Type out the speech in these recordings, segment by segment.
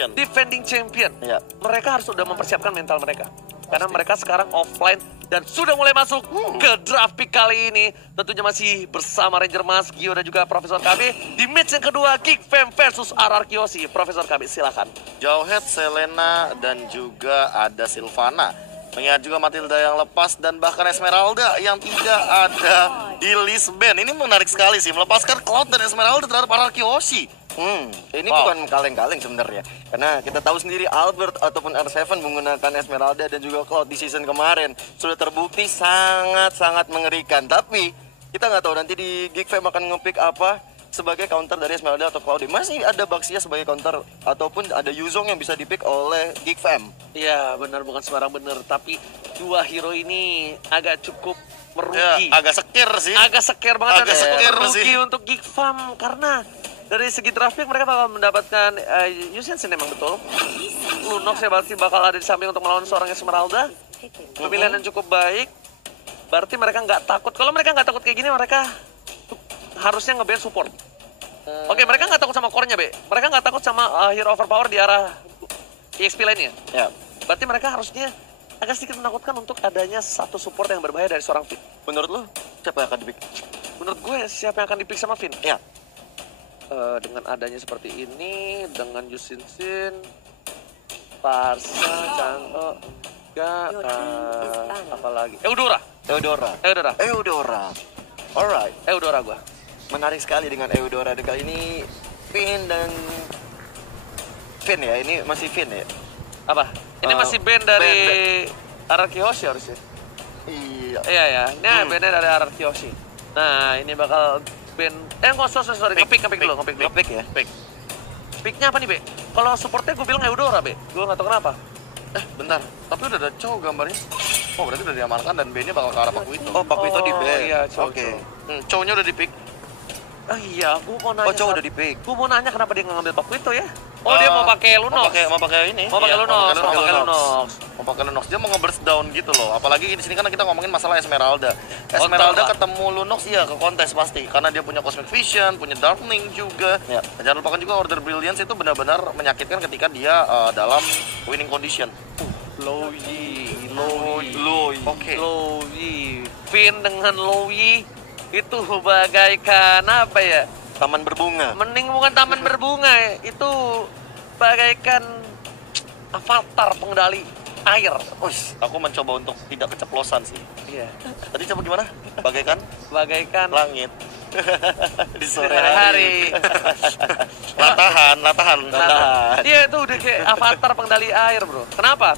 champion. Defending champion. Ya. Mereka harus sudah mempersiapkan mental mereka. Karena mereka sekarang offline dan sudah mulai masuk ke draft pick kali ini. Tentunya masih bersama Ranger Mas, Gio dan juga Profesor KB di match yang kedua, Geek Fam versus RR Kiyoshi. Profesor KB silakan. Jauhead, Selena, dan juga ada Sylvana. Mengingat juga Matilda yang lepas dan bahkan Esmeralda yang tidak ada di list band. Ini menarik sekali sih, melepaskan Cloud dan Esmeralda terhadap RR Kiyoshi. Ini bukan kaleng-kaleng sebenarnya. Karena kita tahu sendiri Albert ataupun R7 menggunakan Esmeralda dan juga Cloud di season kemarin sudah terbukti sangat-sangat mengerikan. Tapi kita nggak tahu nanti di Geek Fam akan nge-pick apa sebagai counter dari Esmeralda atau Cloud. Masih ada Baxia sebagai counter ataupun ada Yuzong yang bisa di-pick oleh Geek Fam. Iya benar, bukan sembarang benar. Tapi dua hero ini agak cukup merugi. Ya, agak sekir sih. Agak sekir banget. Agak sekir merugi sih untuk Geek Fam. Karena dari segi draft pick mereka bakal mendapatkan Yusensin emang betul. Lunox ya berarti bakal ada di samping untuk melawan seorang Esmeralda. Pemilihan yang cukup baik. Berarti mereka nggak takut. Kalau mereka nggak takut kayak gini, mereka harusnya nge-ban support. Oke, mereka nggak takut sama core-nya, Be. Mereka nggak takut sama hero overpower di arah EXP lainnya. Ya. Berarti mereka harusnya agak sedikit menakutkan untuk adanya satu support yang berbahaya dari seorang Finn. Menurut lo siapa yang akan di-pick? Menurut gue siapa yang akan di-pick sama Finn? Ya. Dengan adanya seperti ini, dengan Yusinsin, Parsa, Chango, apalagi Eudora. Alright. Eudora gua. Menarik sekali dengan Eudora. Dan kali ini Finn dan Finn ya, ini masih Finn ya? Apa? Ini masih band dari RR Kiyoshi harusnya. Iya. Iya ya, ini bandnya dari RR Kiyoshi. Nah, ini bakal band sorry, nge-pick dulu. Nge-pick ya? Picknya apa nih, Be? Kalau supportnya gue bilang Eudora, Be. Gue nggak tahu kenapa. Bentar, tapi udah ada cowok gambarnya. Oh, berarti udah diamankan dan bandnya bakal ke arah Pakuito. Oh, Pakuito di band. Iya, Oke. Cowoknya udah di-pick. Iya, gue mau nanya. Oh, cowok udah di-pick. Gue mau nanya kenapa dia ngambil Pakuito ya? Oh, dia mau pakai Lunox. Mau pakai ini. Mau pakai Iya, Lunox. Mau pakai Lunox. Dia mau nge-burst down gitu loh. Apalagi di sini kan kita ngomongin masalah Esmeralda. Esmeralda ketemu Lunox iya ke kontes pasti karena dia punya Cosmic Vision, punya Darkling juga. Ya. Dan jangan lupakan juga Order Brilliance itu benar-benar menyakitkan ketika dia dalam winning condition. Loyi. Oke. Loyi. Finn dengan Loyi itu bagaikan apa ya? Taman berbunga. Mending bukan taman berbunga ya. Itu bagaikan avatar pengendali air. Aku mencoba untuk tidak keceplosan sih. Iya. Tadi coba gimana? Bagaikan Langit. di sore hari. latahan. Dia itu udah kayak avatar pengendali air, bro. Kenapa?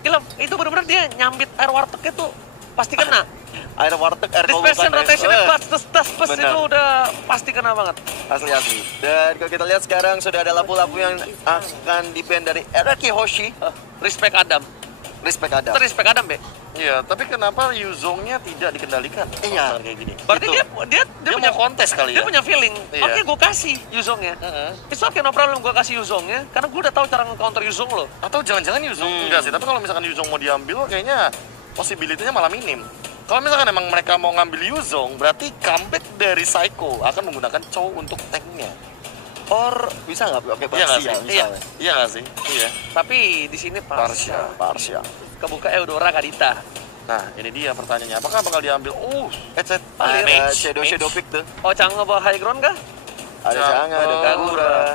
Gila, itu benar-benar dia nyambit air warteg itu pasti kena. Air warteg, air Dispersion rotation pas Benar. itu udah pasti kena banget. Asli. Dan kalau kita lihat sekarang sudah ada lampu-lampu yang akan di-ban dari RR Kiyoshi. Respect Adam. Respect ada. Itu respect Adam, Be. Iya, tapi kenapa Yuzongnya tidak dikendalikan? Iya. Kayak gini. Berarti Gitu. dia punya kontes kali dia ya. punya feeling. Iya. Oke, gue kasih Yuzongnya. It's okay, no problem gue kasih Yuzongnya. Karena gue udah tahu cara nge-counter Yuzong lo. Atau jangan-jangan Yuzong enggak sih, tapi kalau misalkan Yuzong mau diambil kayaknya possibility-nya malah minim. Kalau misalkan emang mereka mau ngambil Yuzong, berarti comeback dari Psycho akan menggunakan Chow untuk tanknya. Or bisa nggak pakai Iya nggak Baxia sih? misalnya? Iya nggak sih? Iya. Tapi di sini Parsia. kebuka Eudora Kadita. Nah, ini dia pertanyaannya. Apakah bakal diambil? Headset. Mage. Shadow pick tuh. Oh, Change bawa high ground kah? Ada Change, ada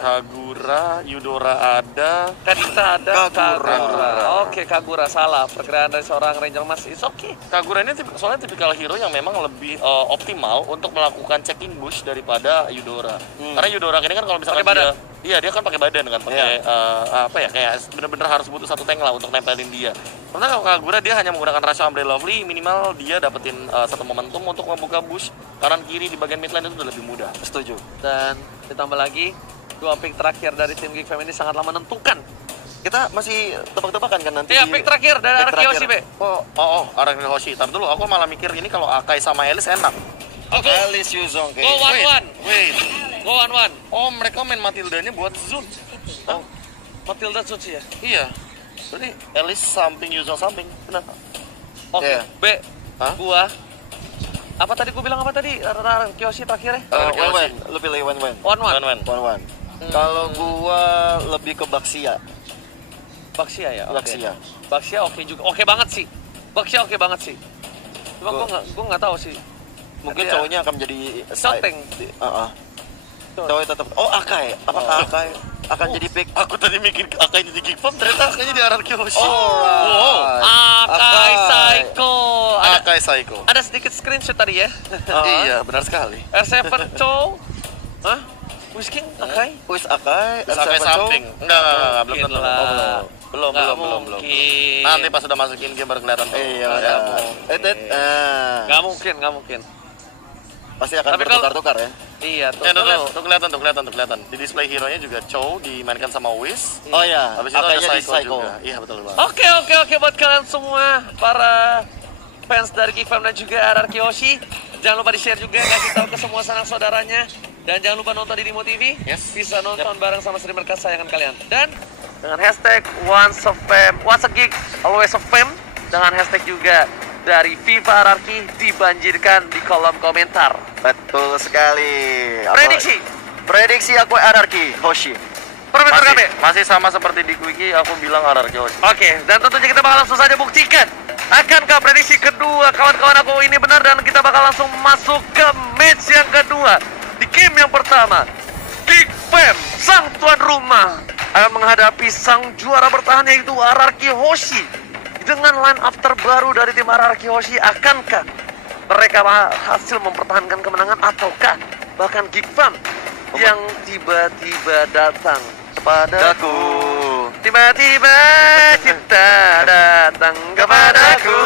Kagura, Yudora ada. Kadita ada. Kagura. Oke, Kagura salah. Perkiraan dari seorang Ranger Mas. It's okay. Kagura ini soalnya tipikal hero yang memang lebih optimal untuk melakukan check-in bush daripada Yudora. Karena Yudora ini kan kalau misalkan Pakai badan. dia kan pakai badan kan, pakai apa ya, kayak bener-bener harus butuh satu tank lah untuk nempelin dia. Karena kalau Kagura dia hanya menggunakan Rasha Umbrella Lovely, minimal dia dapetin satu momentum untuk membuka bush kanan kiri di bagian mid lane itu udah lebih mudah. Setuju. Dan ditambah lagi, dua pick terakhir dari tim Geek Fam ini sangatlah menentukan. Kita masih tebak-tebakan kan nanti. Iya, pick terakhir dari pick RR Kiyoshi, Be. Arang Hoshi. Tar dulu, aku malah mikir ini kalau Akai sama Elis enak. Oke. Alice Yuzong Go kayaknya. 1-1. Wait. Go 1-1. Oh, mereka main Matilda-nya buat Zun. Oh, Matilda Suci ya? Iya. Berarti Elis samping, Yuzong samping. Benar. Oke, Iya. B. Hah? Gua. Apa tadi gua bilang apa tadi? RR Kiyoshi terakhirnya? Wen. Lu pilih Wen. 1-1. Wen. Kalau gua lebih ke Baxia. Baxia ya? Oke. Baxia. Baxia oke juga. Oke banget sih. Baxia oke banget sih. Cuma gua nggak tahu sih. Mungkin Nanti cowoknya akan menjadi Shoteng. Cowok tetap. Oh, Akai. Apakah Akai akan jadi pick? Aku tadi mikir Akai jadi Geek Fam, ternyata Akainya di RRQ Hoshi. Akai Psycho. Akai Psycho. Ada sedikit screenshot tadi ya. Iya, benar sekali. R7 Chow. Hah? Whisking Akai? Wis Akai, Akai R7 samping. Enggak, belum Mungkin tentu. lah. Belum. Nggak Belum. mungkin. Nanti pas sudah masukin game baru kelihatan. Iya, Nggak udah. Nggak mungkin. Pasti akan Tapi kalau- bertukar-tukar ya. Iya, tuh. Tuh kelihatan. Di display hero-nya juga Chow dimainkan sama Whis. Oh iya, Habis itu ada Akainya di Psycho juga. Iya, betul banget. Oke buat kalian semua para fans dari Geek Fam dan juga RRQ Hoshi, jangan lupa di-share juga, kasih tahu ke semua sanak saudaranya, dan jangan lupa nonton di Dimo TV. Yes. Bisa nonton bareng sama streamer kesayangan kalian. Dan dengan hashtag once a geek, always a fam, dengan hashtag juga dari FIFA RRQ dibanjirkan di kolom komentar. Betul sekali. Prediksi aku RRQ Hoshi. Permentor KB. Masih sama seperti di Quickie, aku bilang RRQ Hoshi. Oke, dan tentunya kita bakal langsung saja buktikan. Akankah prediksi kedua kawan-kawan aku ini benar, dan kita bakal langsung masuk ke match yang kedua. Di game yang pertama, Geek Fam, sang tuan rumah, akan menghadapi sang juara bertahan yaitu RRQ Hoshi. Dengan line up terbaru dari tim RRQ Hoshi, akankah mereka hasil mempertahankan kemenangan, ataukah bahkan Geek Fam yang tiba-tiba datang kepadaku? Tiba-tiba cinta datang kepadaku.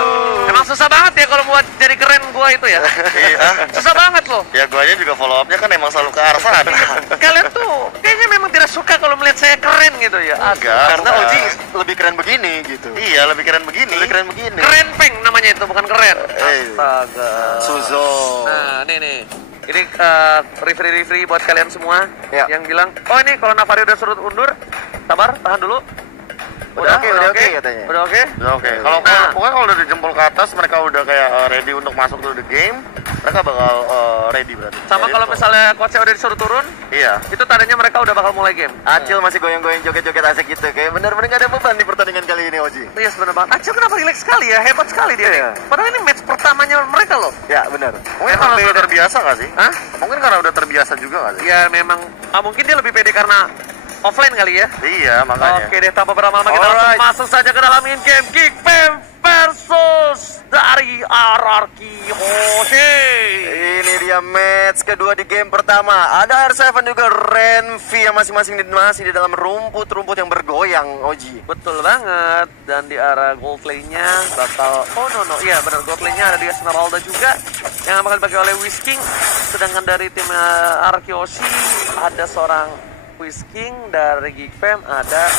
Emang susah banget ya kalau buat jadi keren gua itu ya. Iya. Susah banget loh. Ya guanya juga follow up-nya kan emang selalu ke arah sana. Kalian tuh kayaknya memang tidak suka kalau melihat saya keren gitu ya. Enggak. Karena bukan. Oji lebih keren begini gitu. Iya, lebih keren begini. Lebih keren begini. Keren peng namanya itu, bukan keren. Eh. Astaga. Suzo. Nah, nih. Ini referee buat kalian semua Ya. yang bilang, oh ini kalau Navari udah suruh undur, sabar, tahan dulu. Udah oke katanya. Udah oke? Ya, oke. Kalau Nah. pokoknya kalau udah dijempol ke atas, mereka udah kayak ready untuk masuk to the game. Mereka bakal ready berarti. Sama Jadi kalau untuk- misalnya coachnya udah disuruh turun, Iya. itu tandanya mereka udah bakal mulai game. Acil masih goyang-goyang joget-joget asik gitu. Kayak benar-benar gak ada beban di pertandingan kali ini Oji. Iya bener banget. Acil kenapa relax sekali ya? Hebat sekali dia. Iya. nih. Padahal ini match pertamanya mereka loh. Ya benar. Mungkin karena udah terbiasa nggak sih? Hah? Mungkin karena udah terbiasa juga nggak sih? Ya memang, mungkin dia lebih pede karena offline kali ya. Iya, makanya. Oke deh, tanpa berlama-lama kita langsung Alright. masuk saja ke dalam in-game Geek Fam versus dari RRQ Hoshi. Ini dia match kedua di game pertama. Ada R7 juga Renvi yang masing-masing masih di dalam rumput-rumput yang bergoyang, Oji. Betul banget. Dan di arah gold lane-nya bakal, iya benar, gold lane-nya ada di Esmeralda juga yang bakal dipakai oleh Whisking. Sedangkan dari tim RRQ Hoshi ada seorang Whisking, dari Geek Fam ada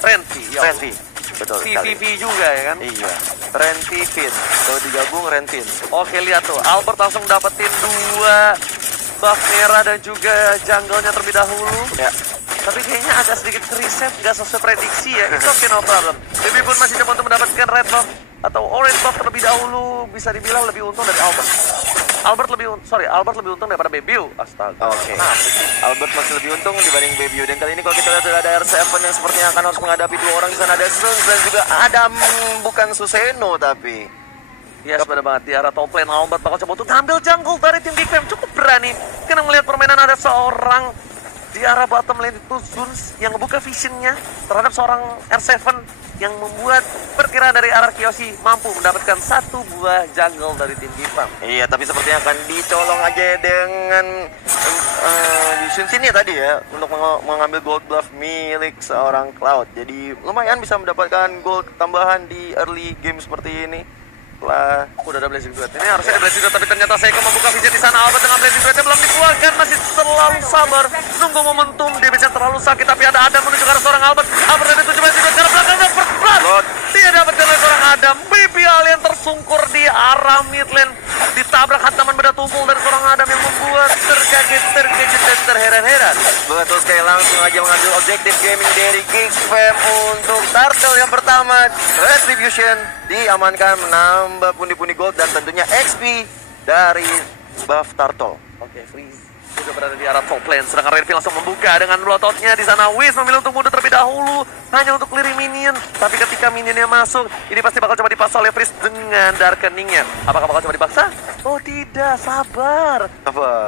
Renvi. Renvi. Betul sekali. TVV juga ya kan. Iya. Renvi Fin. Kalau digabung Renvin. Oke, lihat tuh, Albert langsung dapetin 2 buff merah dan juga jungle-nya terlebih dahulu. Ya. Tapi kayaknya agak sedikit reset, nggak sesuai prediksi ya. Itu oke, no problem. Baby pun masih coba untuk mendapatkan red buff atau orange buff terlebih dahulu. Bisa dibilang lebih untung dari Albert. Albert lebih untung daripada Bebiu. Astaga. Oke. Albert masih lebih untung dibanding Baby. Dan kali ini kalau kita lihat sudah ada R7 yang sepertinya akan harus menghadapi 2 orang di sana. Ada Suns dan juga Adam, bukan Suseno tapi. Yes, benar banget. Di arah top lane, Albert bakal coba untuk ambil jungle dari tim Geek Fam. Cukup berani. Karena melihat permainan ada seorang di arah bottom lane itu Zuns yang ngebuka visionnya terhadap seorang R7 yang membuat perkiraan dari RRQ Hoshi mampu mendapatkan 1 buah jungle dari tim Geek Fam. Iya, tapi sepertinya akan dicolong aja dengan Yusin sini tadi ya untuk mengambil gold buff milik seorang Cloud. Jadi lumayan bisa mendapatkan gold tambahan di early game seperti ini. Lah, Udah ada Blazing Duet. Ini harusnya ada Blazing Duet, tapi ternyata Seiko membuka vision di sana. Albert dengan Blazing Duetnya belum dikeluarkan, masih terlalu sabar. Nunggu momentum, dia bisa terlalu sakit, tapi ada Adam menuju ke arah seorang Albert. Albert ada 7 Blazing Duet, karena belakangnya first blood. Dia dapatkan oleh seorang Adam. Baby Alien tersungkur di arah mid lane. Ditabrak hantaman beda tumpul dari seorang Adam yang membuat terkejut dan terheran-heran. betul sekali, langsung aja mengambil objektif gaming dari Geek Fam untuk turtle yang pertama. Retribution diamankan, menambah pundi-pundi gold dan tentunya XP dari buff turtle. Oke, freeze. juga berada di arah top lane. Sedangkan Renvi langsung membuka dengan blototnya di sana. Wiz memilih untuk mundur terlebih dahulu hanya untuk clearing minion. Tapi ketika minionnya masuk, ini pasti bakal coba dipaksa oleh Freeze dengan darkeningnya. Apakah bakal coba dipaksa? Oh tidak, sabar.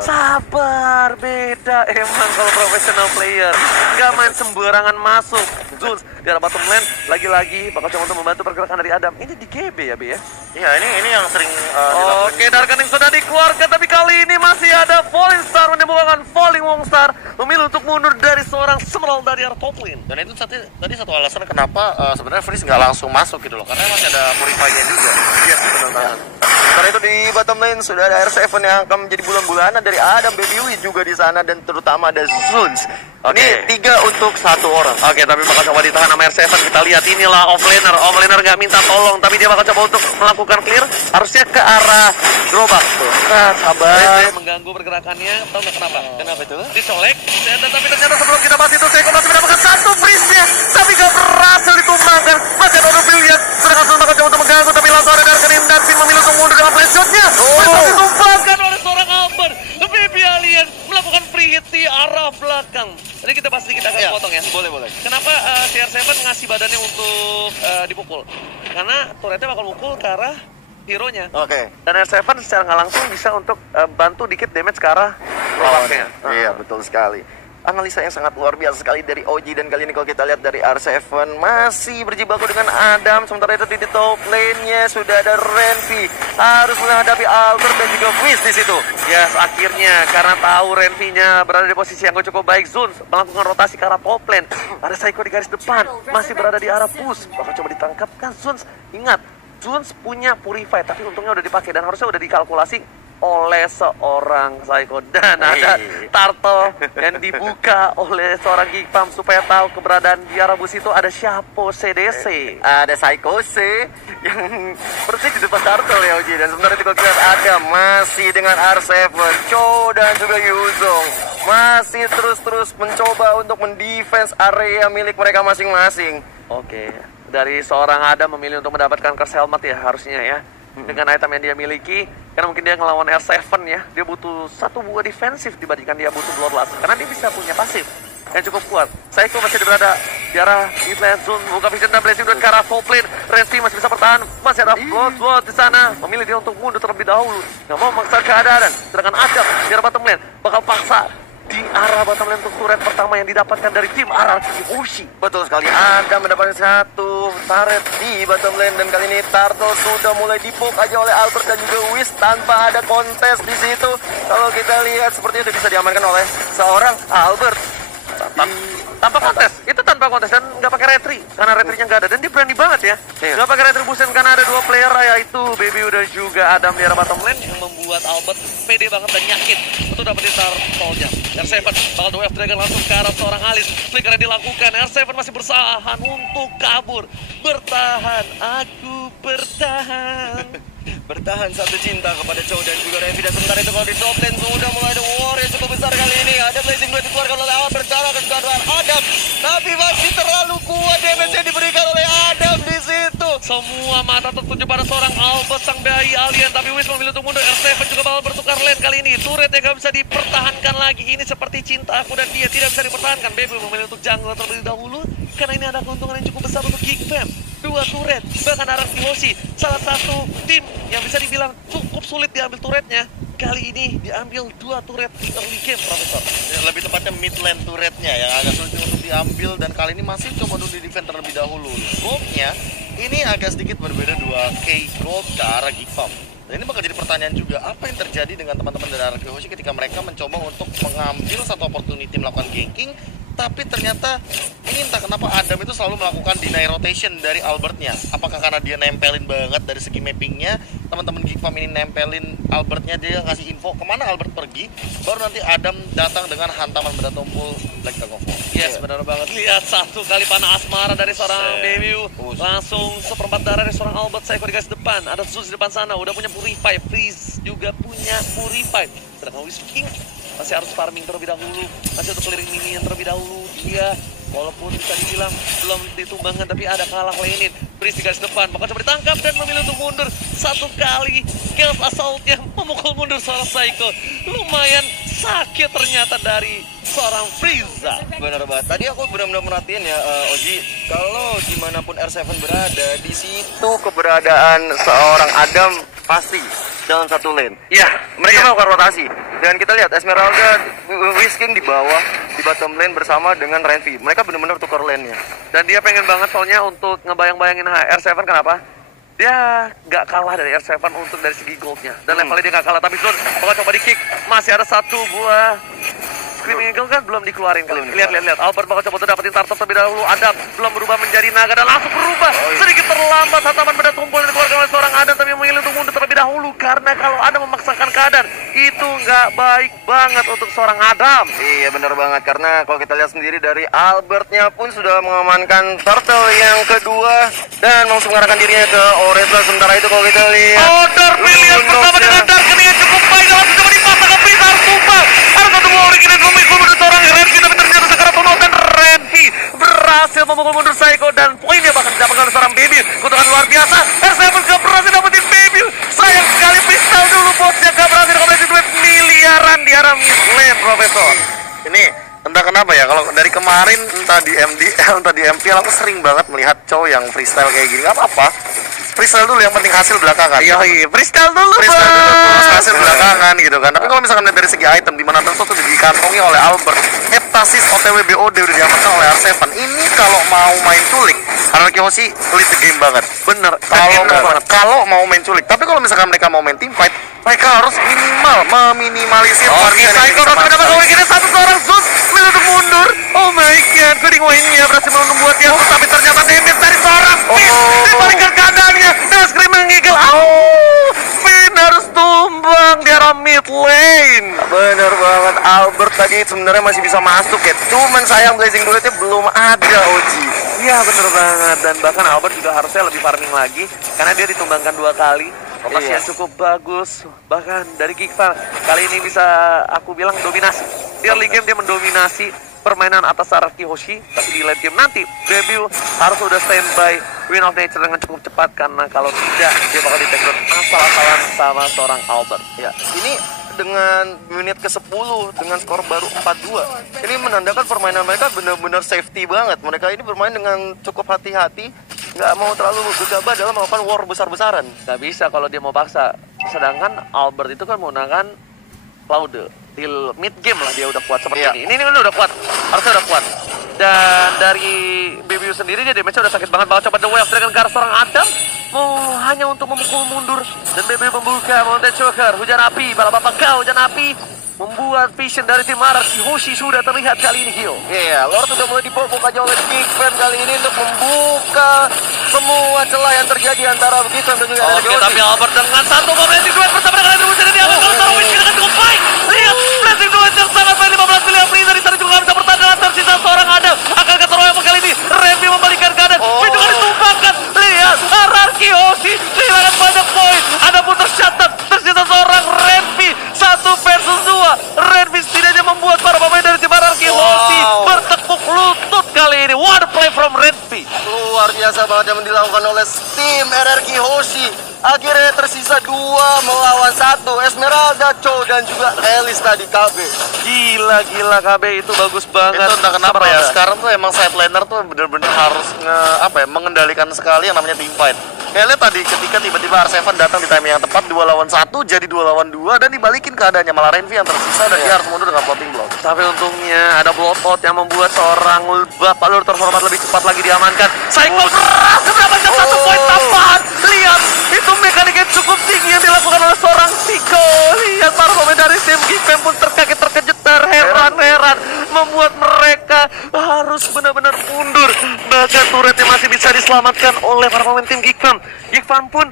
Sabar, beda emang kalau professional player. Nggak main sembarangan masuk. Zuns di arah bottom lane lagi-lagi bakal coba untuk membantu pergerakan dari Adam. Ini di GB ya, B ya? Iya, ini yang sering dilakukan. Oke, Darkening sudah dikeluarkan, tapi kali ini masih ada Falling Star menyembuhkan Falling Wong Star memilih untuk mundur dari seorang Smerald dari arah top lane. Dan itu tadi satu alasan kenapa sebenarnya Freeze nggak langsung masuk gitu loh, karena masih ada Purify-nya juga. Iya, benar banget. Sementara itu di bottom lane sudah ada R7 yang akan menjadi bulan-bulanan dari Adam, Baby Wi juga di sana, dan terutama ada Zuns. Ini 3 untuk 1 orang. Oke, tapi bakal coba ditahan sama R7. Kita lihat inilah offlaner. Offlaner nggak minta tolong, tapi dia bakal coba untuk melakukan clear. Harusnya ke arah gerobak tuh. Nah, sabar. Mengganggu pergerakannya. Tahu nggak kenapa? Kenapa itu? Dicolek. Dan tapi ternyata sebelum kita bahas itu, Seiko masih mendapatkan 1 freeze-nya. Tapi nggak berhasil ditumbangkan. Masih ada Brilliant. Sedangkan Sun bakal coba untuk mengganggu, tapi langsung ada Darkening dan Finn memilih untuk mundur dengan flash shot-nya. Ditumbangkan oleh seorang Albert. Baby Alien melakukan free hit di arah belakang. Jadi kita akan potong ya. Boleh. Kenapa CR7 ngasih badannya untuk dipukul? Karena turretnya bakal mukul ke arah hero-nya. Oke. Dan R7 secara nggak langsung bisa untuk bantu dikit damage ke arah robaknya. Iya, betul sekali. Analisa yang sangat luar biasa sekali dari OG, dan kali ini kalau kita lihat dari R7 masih berjibaku dengan Adam. Sementara itu di top lane-nya sudah ada Renvi harus menghadapi Albert dan juga Wiz di situ. Yes, akhirnya karena tahu Renvi-nya berada di posisi yang cukup baik, Zuns melakukan rotasi ke arah top lane. Ada Saiko di garis depan, masih berada di arah push. Bakal coba ditangkap kan Zuns. Ingat, Zuns punya Purify, tapi untungnya udah dipakai dan harusnya udah dikalkulasi oleh seorang Saiko. Dan ada turtle yang dibuka oleh seorang Geekpam supaya tahu keberadaan di arah bus itu ada Shapo CDC. Ada Psycho C yang persis di depan turtle ya OG. Dan sebenarnya kalau kita ada masih dengan R7, Cho dan juga Yuzong masih terus mencoba untuk mendefense area milik mereka masing-masing. Oke, dari seorang Adam memilih untuk mendapatkan curse helmet ya harusnya ya. Dengan item yang dia miliki, karena mungkin dia ngelawan R7 ya, dia butuh 1 buah defensif dibandingkan dia butuh Bloodlust, karena dia bisa punya pasif yang cukup kuat. Saiko masih berada di arah mid lane, Zun buka vision dan blazing dan ke arah top lane. Renvi masih bisa bertahan, masih ada Blood di sana, memilih dia untuk mundur terlebih dahulu, nggak mau memaksa keadaan. Sedangkan Adam di arah bottom lane bakal paksa di arah bottom lane untuk turret pertama yang didapatkan dari tim RRQ Oshi. Betul sekali, Adam mendapatkan 1 turret di bottom lane, dan kali ini Turtle sudah mulai dipok aja oleh Albert dan juga Wiz tanpa ada kontes di situ. Kalau kita lihat seperti itu bisa diamankan oleh seorang Albert. Tanpa kontes, itu tanpa kontes dan nggak pakai retri karena retrinya nggak ada, dan dia berani banget ya. Nggak pakai retribution karena ada 2 player yaitu Baby udah juga Adam di arah bottom lane yang membuat Albert pede banget dan yakin untuk dapetin turtle-nya. R7 bakal WF Dragon langsung ke arah seorang Alice. Flickernya dilakukan, R7 masih bersahan untuk kabur. Bertahan, aku bertahan. Bertahan satu cinta kepada Cho dan juga Renvi. Dan sementara itu kalau di top lane sudah mulai ada war yang cukup besar kali ini. Ada blazing blade dikeluarkan oleh Albert, berdarah ke keadaan Adam, tapi masih terlalu kuat damage yang diberikan oleh Adam di situ. Semua mata tertuju pada seorang Albert sang bayi alien, tapi Wiz memilih untuk mundur. R7 juga bakal bertukar lane kali ini. Turretnya gak bisa dipertahankan lagi. Ini seperti cinta aku dan dia tidak bisa dipertahankan. Baby memilih untuk jungle terlebih dahulu karena ini ada keuntungan yang cukup besar untuk Geekfam. 2 turret, bahkan RRQ Oshi, salah satu tim yang bisa dibilang cukup sulit diambil turretnya. Kali ini diambil 2 turret di early game, Profesor. Ya, lebih tepatnya mid lane turretnya yang agak sulit untuk diambil, dan kali ini masih coba untuk di defend terlebih dahulu. Goldnya ini agak sedikit berbeda, 2k gold ke arah Geekpam. Dan ini bakal jadi pertanyaan juga, apa yang terjadi dengan teman-teman dari RRQ Oshi ketika mereka mencoba untuk mengambil satu opportunity melakukan ganking, tapi ternyata ini entah kenapa Adam itu selalu melakukan deny rotation dari Albertnya. Apakah karena dia nempelin banget dari segi mappingnya, teman-teman Geekfam ini nempelin Albertnya, dia ngasih info kemana Albert pergi, baru nanti Adam datang dengan hantaman benda tumpul Black Tag of War. Yes, benar banget. Lihat 1 kali panah asmara dari seorang Baby, langsung seperempat darah dari seorang Albert. Saiko di garis depan, ada Zeus di depan sana, udah punya Purify, Freeze juga punya Purify. Sedangkan Wiz King masih harus farming terlebih dahulu, masih untuk clearing minion terlebih dahulu. Dia walaupun bisa dibilang belum ditumbangkan, tapi ada kalah lainin. Freeze di garis depan, bakal coba ditangkap dan memilih untuk mundur 1 kali. Chaos Assault yang memukul mundur seorang Saiko. Lumayan sakit ternyata dari seorang Frieza. Bener banget. Tadi aku benar-benar merhatiin ya, Oji, kalau dimanapun R7 berada, di situ keberadaan seorang Adam pasti dalam satu lane. Iya, Mereka melakukan rotasi. Dan kita lihat Esmeralda, Whisking di bawah, di bottom lane bersama dengan Renvi. Mereka benar-benar tukar lane-nya. Dan dia pengen banget soalnya untuk ngebayang-bayangin R7. Kenapa? Dia nggak kalah dari R7 untuk dari segi goldnya. Dan levelnya dia nggak kalah. Tapi Zon bakal coba di kick. Masih ada satu buah Screaming Eagle kan belum dikeluarin kali. Lihat. Albert bakal coba untuk dapetin Tartos terlebih dahulu. Adam belum berubah menjadi naga dan langsung berubah. Sedikit terlambat hantaman benda tumpul yang dikeluarkan oleh seorang Adam, tapi memilih untuk mundur terlebih dahulu. Karena kalau Adam memaksakan keadaan, itu nggak baik banget untuk seorang Adam. Iya bener banget, karena kalau kita lihat sendiri dari Albertnya pun sudah mengamankan turtle yang kedua dan langsung mengarahkan dirinya ke Orange. Sementara itu kalau kita lihat Dark pilihan pertama dengan Dark yang cukup baik, langsung coba dipasang ke Freeza, harus tumbang. Ada satu buah original memikul mundur seorang Renvi, tapi ternyata sekarang penuh dan Renvi berhasil memukul mundur Psycho dan poinnya bahkan didapatkan oleh seorang Baby. Kutukan luar biasa, R7 gak berhasil dapetin Baby. Sayang sekali pistol dulu bosnya gak berhasil kombinasi duit miliaran di arah mid lane, Profesor. Ini entah kenapa ya, kalau dari kemarin entah di MDL entah di MPL aku sering banget melihat cowok yang freestyle kayak gini. Gak apa-apa, freestyle dulu, yang penting hasil belakangan. Iya, freestyle dulu, terus hasil belakangan gitu kan. Tapi kalau misalkan dari segi item, di mana Tarsos sudah dikantongi oleh Albert, Heptasis OTW BOD udah diamankan oleh R7. Ini kalau mau main culik, Anarchy Hoshi lead the game banget. Bener, Kalau mau main culik. Tapi kalau misalkan mereka mau main team fight, mereka harus meminimalisir Psycho harus mendapat original satu seorang Zeus milih untuk mundur. Oh my god, Gooding Wayne-nya berhasil membuat dia, tapi ternyata damage dari seorang Finn dibalikkan keadaannya dengan Screaming Eagle. Finn harus tumbang di arah mid lane. bener banget, Albert tadi sebenarnya masih bisa masuk ya. Cuman sayang Blazing Bulletnya belum ada, Oji. Iya bener banget, dan bahkan Albert juga harusnya lebih farming lagi karena dia ditumbangkan 2 kali. Lokasi yang cukup bagus, bahkan dari Geekfan kali ini bisa aku bilang dominasi. Di early game dia mendominasi permainan atas Anarchy Hoshi, tapi di late game nanti debut harus udah standby Win of Nature dengan cukup cepat, karena kalau tidak dia bakal di take down asal-asalan sama seorang Albert. Ya, ini dengan menit ke-10 dengan skor baru 4-2. Ini menandakan permainan mereka benar-benar safety banget. Mereka ini bermain dengan cukup hati-hati, nggak mau terlalu gegabah dalam melakukan war besar-besaran. Gak bisa kalau dia mau paksa. Sedangkan Albert itu kan menggunakan Cloud. Di mid game lah dia udah kuat seperti ini. Ini udah kuat, harusnya udah kuat. Dan dari BBU sendiri dia damage-nya udah sakit banget. Bakal coba The Way of Dragon ke arah seorang Adam, mau hanya untuk memukul mundur. Dan BBU membuka Mountain Choker, hujan api, bala bapak kau hujan api. Membuat vision dari tim Anarchy Hoshi sudah terlihat kali ini, Gio. Iya, Lord sudah mulai dibuka oleh Geekfan kali ini untuk membuka semua celah yang terjadi antara Geekfan dan juga Oke, tapi Albert dengan satu momentum duet bersama dengan Edwin jadi diambil kalau seorang Whisky dengan cukup baik. Lihat, blessing duet yang sangat baik, 15 miliar Freeza di sana juga nggak bisa bertahan dengan tersisa seorang Adam. Akan keteroyok kali ini, Renvi membalikan keadaan, dia juga ditumpahkan. Lihat, Anarchy Hoshi kehilangan banyak poin. Ada putus shutdown, tersisa seorang Renvi, 1 versus 2. Renvi setidaknya membuat para pemain dari tim Anarchy Hoshi bertekuk lutut kali ini. What a play from Renvi. Luar biasa banget yang dilakukan oleh tim RRQ Hoshi. Akhirnya tersisa 2 melawan 1. Esmeralda, Cho, dan juga Elis tadi KB. Gila KB itu bagus banget. Itu entah kenapa ya, sekarang tuh emang side laner tuh bener-bener harus mengendalikan sekali yang namanya team fight. Kayak lihat tadi ketika tiba-tiba R7 datang di timing yang tepat, 2 lawan 1 jadi 2 lawan 2 dan dibalikin keadaannya, malah Renvi yang tersisa dan dia harus mundur dengan floating block. Tapi untungnya ada blowout yang membuat seorang Bapak Lur terhormat lebih cepat lagi diamankan. Psycho berhasil mendapatkan 1 poin tambahan. Lihat, itu mekaniknya cukup tinggi yang dilakukan oleh seorang Psycho. Lihat, para pemain dari tim Geekfam pun terkaget-terkejut, terheran-heran, membuat mereka harus benar-benar mundur. Bahkan turretnya masih bisa diselamatkan oleh para pemain tim Geekfam. Geekfam pun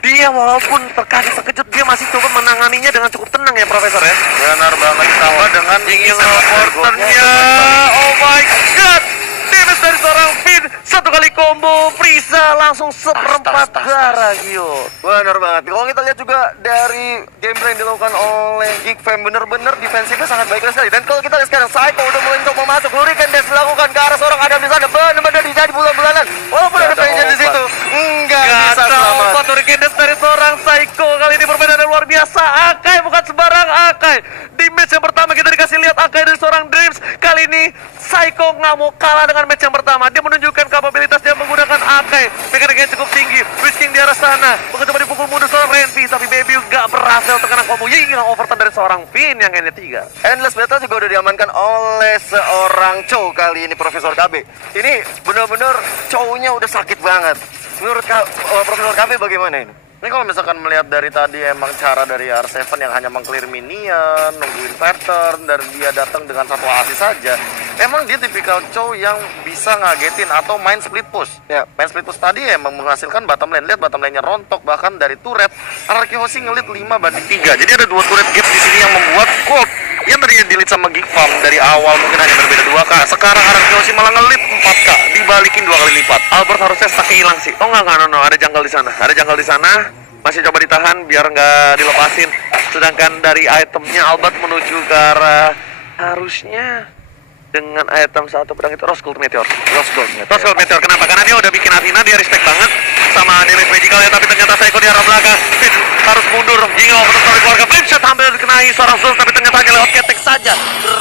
dia walaupun terkaget-terkejut, dia masih coba menanganinya dengan cukup tenang ya, Profesor ya. Benar banget, ditambah dengan ingin reporternya. Oh my god, damage dari seorang Finn, 1 kali combo Frieza langsung seperempat darah, Gio. Bener banget. Kalau kita lihat juga dari gameplay yang dilakukan oleh Geekfam, bener-bener defensifnya sangat baik sekali. Dan kalau kita lihat sekarang, Psycho udah mulai mencoba masuk. Hurricane Dash dilakukan ke arah seorang Adam di sana. Bener-bener jadi bulan-bulanan. Walaupun ada pengen di situ, enggak bisa selamat. Dapat Hurricane Dash dari seorang Psycho. Kali ini permainan yang luar biasa. Akai bukan sembarang Akai. Di match yang pertama nggak mau kalah dengan match yang pertama. Dia menunjukkan kapabilitas dia menggunakan Akai. Mekanik yang cukup tinggi. Whisking di arah sana. Mencoba dipukul mundur seorang Renvi. Tapi Baby nggak berhasil terkena combo Ying yang overturn dari seorang Finn yang ini 3. Endless Battle juga udah diamankan oleh seorang Chow kali ini, Profesor KB. Ini benar-benar Chow-nya udah sakit banget. Menurut Profesor KB bagaimana ini? Ini kalau misalkan melihat dari tadi emang cara dari R7 yang hanya meng-clear minion, nungguin pattern, dan dia datang dengan satu asis saja. Emang dia tipikal Chow yang bisa ngagetin atau main split push. Ya, main split push tadi emang menghasilkan bottom lane. Lihat bottom lane-nya rontok, bahkan dari turret Araki Hoshi ngelit 5-3. Jadi ada 2 turret gap di sini yang membuat Cold yang tadinya di-lead sama Geek Farm dari awal mungkin hanya berbeda 2K. Sekarang Araki Hoshi malah ngelit 4K, dibalikin 2 kali lipat. Albert harusnya stuck hilang sih. Oh enggak, no, ada jungle di sana. Ada jungle di sana. Masih coba ditahan biar nggak dilepasin. Sedangkan dari itemnya Albert menuju ke arah harusnya dengan item satu pedang itu Rose Gold Meteor. Rose Gold Meteor. Kenapa? Karena dia udah bikin Athena, dia respect banget sama damage magical ya. Tapi ternyata Saiko di arah belakang. Finn harus mundur hingga overturn dari keluarga. Flip shot hampir dikenai seorang Zul, tapi ternyata hanya lewat ketek saja.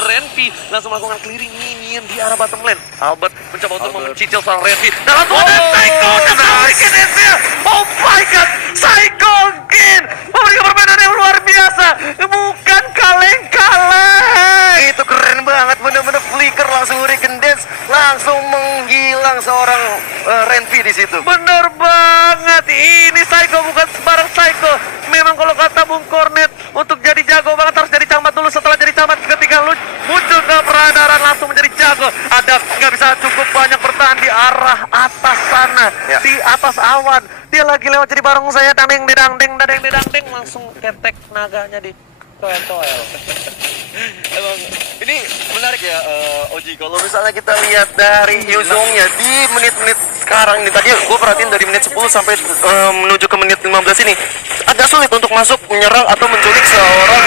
Renvi langsung melakukan clearing minion di arah bottom lane. Albert mencoba untuk mencicil seorang Renvi. Dan langsung ada Saiko dan memberikan hasil. Oh my god, Saiko again memberikan permainan yang luar biasa. Bukan kaleng-kaleng. Itu keren banget, bener-bener flicker langsung hurricane dance, langsung menghilang seorang Renvi di situ. Bener banget, ini Saiko bukan sembarang Saiko. Memang kalau kata Bung Kornet, untuk jadi jago banget harus jadi camat dulu. Setelah jadi camat, ketika lu muncul ke peredaran langsung menjadi jago. Ada nggak bisa cukup banyak bertahan di arah atas sana, Ya. di atas awan. Dia lagi lewat jadi bareng saya, dangding didangding, langsung ketek naganya di toel. Emang ini menarik ya, Oji. Kalau misalnya kita lihat dari Yuzongnya di menit-menit sekarang ini, tadi gue perhatiin dari menit 10 sampai menuju ke menit 15 ini agak sulit untuk masuk menyerang atau menculik seorang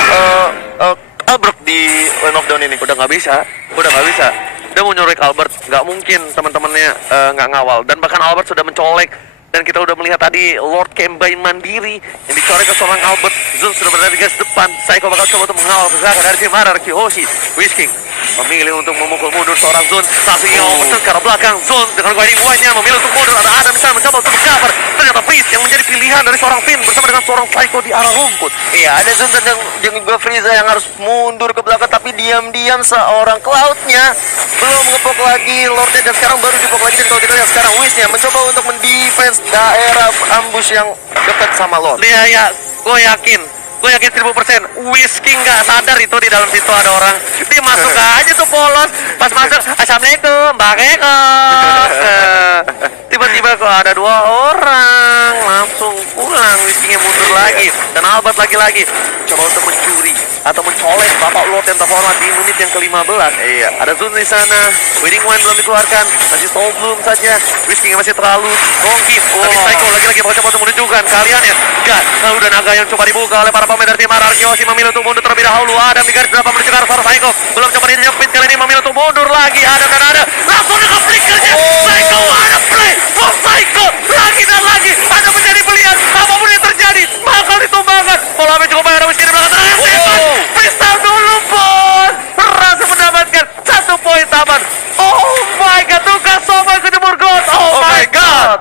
Albert di Lane of Dawn ini. Udah nggak bisa. Dia mau nyurik Albert, nggak mungkin teman-temannya nggak ngawal. Dan bahkan Albert sudah mencolek. Dan kita udah melihat tadi Lord Kembain mandiri yang dicorek ke seorang Albert. Zun sudah berada di garis depan. Saiko bakal coba untuk mengawal pergerakan dari tim Araki Hoshi. Whisking memilih untuk memukul mundur seorang Zun. Langsung yang overturn ke arah belakang. Zun dengan guiding wine-nya memilih untuk mundur. Ada Adam misalnya mencoba untuk mengcover. Ternyata Priest yang menjadi pilihan dari seorang Finn bersama dengan seorang Saiko di arah rumput. Iya, ada Zun dan juga Frieza yang harus mundur ke belakang, tapi diam-diam seorang Cloud-nya belum ngepok lagi Lord-nya, dan sekarang baru dipok lagi. Dan kalau kita lihat sekarang Wish-nya mencoba untuk mendefense daerah ambush yang dekat sama Lord. Ya, gue yakin 1000% Whisking nggak sadar itu di dalam situ ada orang. Dia masuk aja tuh polos. Pas masuk, Assalamualaikum, Mbak Keko. Tiba-tiba kok ada 2 orang langsung pulang. Whiskingnya mundur lagi. Dan Albert lagi-lagi coba untuk mencuri atau mencolek Bapak Lord yang terhormat di menit yang ke-15. Iya. Ada Zun di sana. Wedding Wine belum dikeluarkan. Masih Soul Bloom saja. Whisking masih terlalu ronky. Tapi Saiko lagi-lagi mau coba untuk menunjukkan kalian ya. Enggak. Nah, udah naga yang coba dibuka oleh para pemain dari tim Araki Hoshi, memilih untuk mundur terlebih dahulu. Adam di garis depan menuju ke arah Saiko. Belum coba dinyepit, kali ini memilih untuk mundur lagi. Adam dan ada langsung dengan flickernya. Saiko ada play. Oh Saiko lagi dan lagi. Ada menjadi pilihan. Apapun yang terjadi bakal ditumbangkan. Pola cukup bayar Whisky di belakang tengah. Freestyle dulu bos. Berhasil mendapatkan 1 poin taman. Oh my god, tugas sobat kejemur God. Oh my god.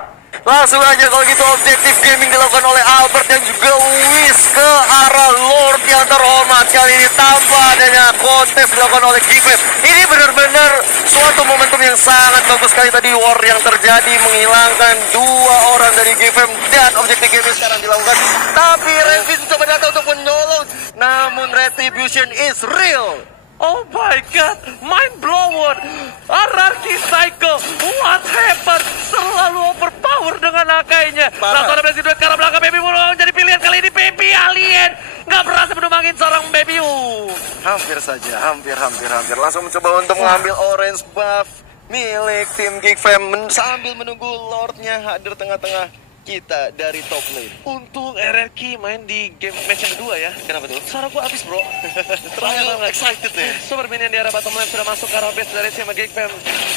Langsung aja kalau gitu objektif gaming dilakukan oleh Albert dan juga Wish ke arah Lord yang terhormat. Kali ini tanpa adanya kontes dilakukan oleh Gifem. Ini benar-benar suatu momentum yang sangat bagus sekali tadi. War yang terjadi menghilangkan 2 orang dari Gifem dan objektif gaming sekarang dilakukan. Tapi Renvi coba datang untuk menyolong. Namun retribution is real. Oh my god, mind blown. Araki Saiko, what happened? Selalu overpower dengan akainya. Langsung ada Blazing Duet ke arah belakang. Baby mulai menjadi pilihan kali ini. Baby alien nggak berhasil menumbangin seorang Baby. Hampir saja, hampir. Langsung mencoba untuk mengambil orange buff milik tim Geek Fam sambil menunggu Lordnya hadir tengah-tengah. kita dari top lane. Untung RRQ main di game match yang kedua ya. Kenapa tuh? Suara gua habis bro. Terlalu banget. excited ya. Super minion di arah bottom lane sudah masuk ke arah base dari tim Geekfam.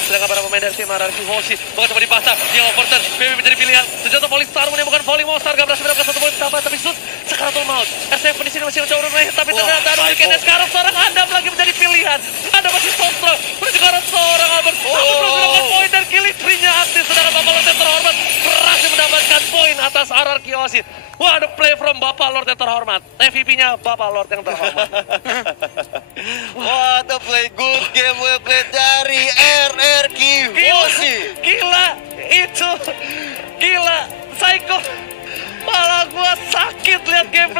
Sedangkan para pemain dari tim RRQ Hoshi bukan cuma dipasang, dia overturn. BB menjadi pilihan. Senjata Volley Star menemukan Volley Monster, gak berhasil mendapatkan satu poin tambah, tapi Sus Sakaratul Maut. R7 di sini masih mencoba bermain, tapi ternyata ada weekend sekarang seorang Adam lagi menjadi pilihan. Ada masih Sosro menuju ke arah seorang Albert. Tapi belum mendapatkan poin dan kill istrinya aktif. Sedangkan Bapak Lord yang terhormat berhasil mendapatkan poin atas RRQ Hoshi. Wah, ada play from Bapak Lord yang terhormat. MVP-nya Bapak Lord yang terhormat. What a play, good game well played dari RRQ Hoshi. Gila, itu gila, psycho. Malah gua sakit lihat gameplay.